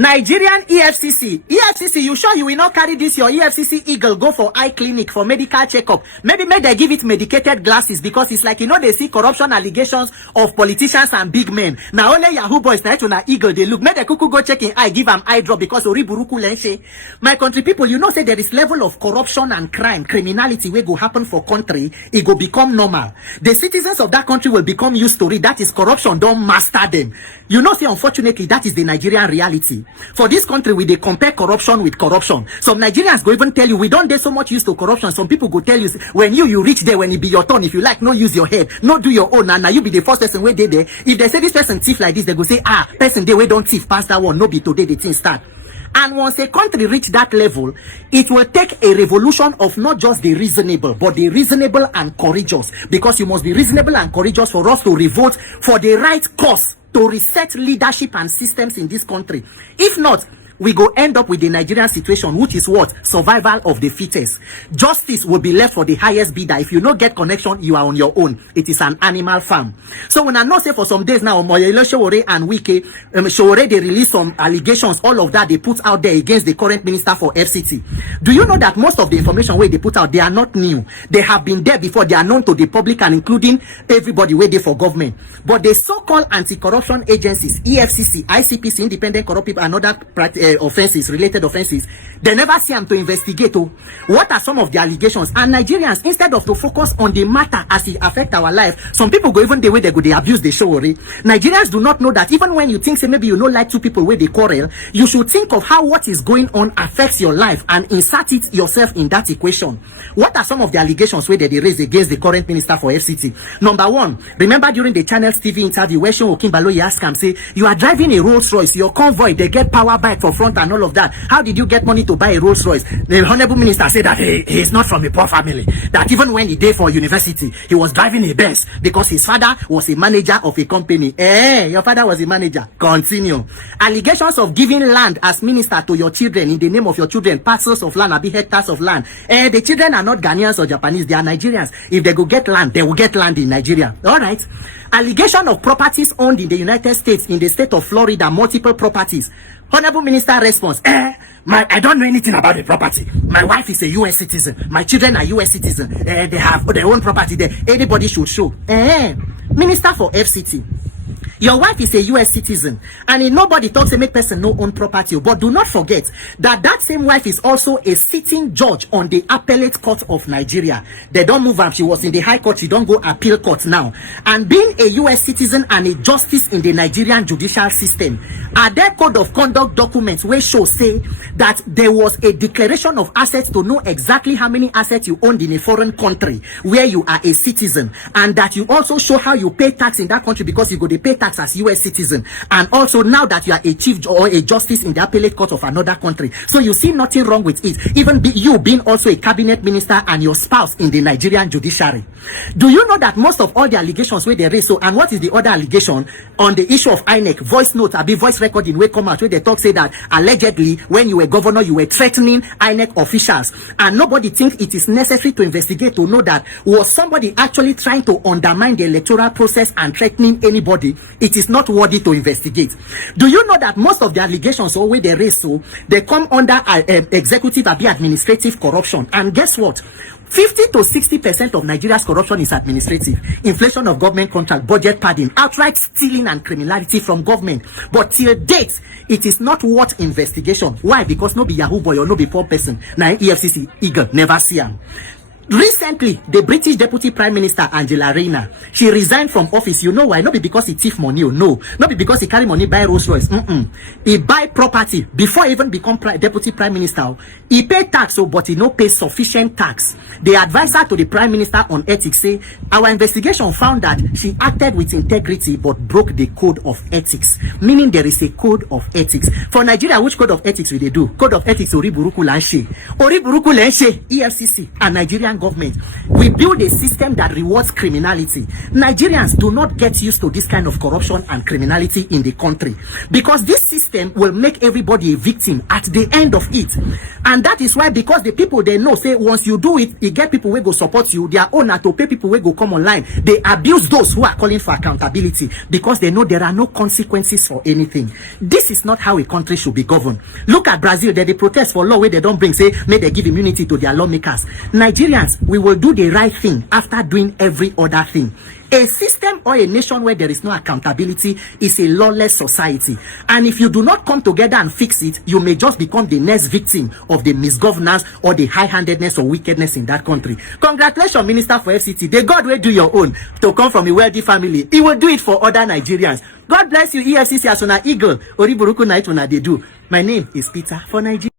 Nigerian EFCC, you sure you will not carry this your EFCC eagle go for eye clinic for medical checkup? Maybe they give it medicated glasses, because it's like, they see corruption allegations of politicians and big men. Now only Yahoo boys na eagle they look. Make the cuckoo go check in eye, give them eye drop, because oriburuku lenshe. My country people, say there is level of corruption and crime, criminality will go happen for country, it go become normal. The citizens of that country will become used to it. That is corruption, don't master them. Say unfortunately that is the Nigerian reality. For this country, we they compare corruption with corruption. Some Nigerians go even tell you we don't get so much used to corruption. Some people go tell you when you reach there, when it be your turn, if you like, no use your head, no do your own, and now you be the first person where they there. If they say this person thief like this, they go say, person they way don't thief past that one, no be today the thing start. And once a country reach that level, it will take a revolution of not just the reasonable, but the reasonable and courageous. Because you must be reasonable and courageous for us to revolt for the right cause, to reset leadership and systems in this country. If not, we go end up with the Nigerian situation, which is what? Survival of the fittest. Justice will be left for the highest bidder. If you don't get connection, you are on your own. It is an animal farm. So when I know say for some days now, Moyele Sowore and Wike, Sowore, they release some allegations, all of that they put out there against the current minister for FCT. Do you know that most of the information where they put out, they are not new. They have been there before. They are known to the public and including everybody where they for government. But the so-called anti-corruption agencies, EFCC, ICPC, Independent Corrupt People, and other offenses, related offenses, they never see them to investigate. What are some of the allegations? And Nigerians, instead of to focus on the matter as it affect our life, some people go even the way they go, they abuse the show. Nigerians do not know that even when you think, say, maybe you don't like two people where they quarrel, you should think of how what is going on affects your life and insert it yourself in that equation. What are some of the allegations where they raise against the current minister for FCT? Number one, remember during the Channels TV interview where Seun Okinbalo asked him, say, you are driving a Rolls Royce, your convoy, they get power bike for front and all of that. How did you get money to buy a Rolls Royce? The honorable minister said that he is not from a poor family. That even when he did for university, he was driving a Benz because his father was a manager of a company. Your father was a manager. Continue. Allegations of giving land as minister to your children in the name of your children, parcels of land, be hectares of land. The children are not Ghanaians or Japanese, they are Nigerians. If they go get land, they will get land in Nigeria. All right. Allegation of properties owned in the United States, in the state of Florida, multiple properties. Honorable Minister response, I don't know anything about the property. My wife is a US citizen. My children are US citizens. They have their own property there. Anybody should show. Minister for FCT. Your wife is a US citizen, and nobody talks to make person no own property. But do not forget that that same wife is also a sitting judge on the appellate court of Nigeria. They don't move her. She was in the high court. She don't go appeal court now. And being a US citizen and a justice in the Nigerian judicial system, are there code of conduct documents where show say that there was a declaration of assets to know exactly how many assets you owned in a foreign country where you are a citizen, and that you also show how you pay tax in that country because you go to pay tax as US citizen, and also now that you are a chief or a justice in the appellate court of another country. So you see nothing wrong with it. Even you being also a cabinet minister and your spouse in the Nigerian judiciary. Do you know that most of all the allegations where they raise, so, and what is the other allegation on the issue of INEC, voice notes, voice recording where come out where they talk say that allegedly when you were governor you were threatening INEC officials, and nobody thinks it is necessary to investigate to know that was somebody actually trying to undermine the electoral process and threatening anybody. It is not worthy to investigate. Do you know that most of the allegations or where they raise, so they come under executive or administrative corruption? And guess what? 50 to 60% of Nigeria's corruption is administrative. Inflation of government contract, budget padding, outright stealing and criminality from government. But till date, it is not worth investigation. Why? Because no be Yahoo boy or no be poor person. Now EFCC eagle never see him. Recently, the British Deputy Prime Minister Angela Rayner, she resigned from office. You know why? Not be because he thief money, no. Not be because he carry money buy Rolls Royce. He buy property before even become Deputy Prime Minister. He pay tax, but he no pay sufficient tax. The advisor to the Prime Minister on ethics say, our investigation found that she acted with integrity but broke the code of ethics. Meaning there is a code of ethics. For Nigeria, which code of ethics will they do? Code of ethics, Oriburuku Lenshe. Oriburuku Lenshe, EFCC, and Nigerian government, we build a system that rewards criminality. Nigerians do not get used to this kind of corruption and criminality in the country, because this system will make everybody a victim at the end of it. And that is why, because the people, they know, say, once you do it, you get people who go support you, their owner to pay people who go come online. They abuse those who are calling for accountability, because they know there are no consequences for anything. This is not how a country should be governed. Look at Brazil. They protest for law where they don't bring, say, may they give immunity to their lawmakers. Nigerians, we will do the right thing after doing every other thing. A system or a nation where there is no accountability is a lawless society. And if you do not come together and fix it, you may just become the next victim of the misgovernance or the high-handedness or wickedness in that country. Congratulations, Minister for FCT. The God will do your own to come from a wealthy family. He will do it for other Nigerians. God bless you, EFCC, as on eagle. Oriburuku night when they do. My name is Peter for Nigeria.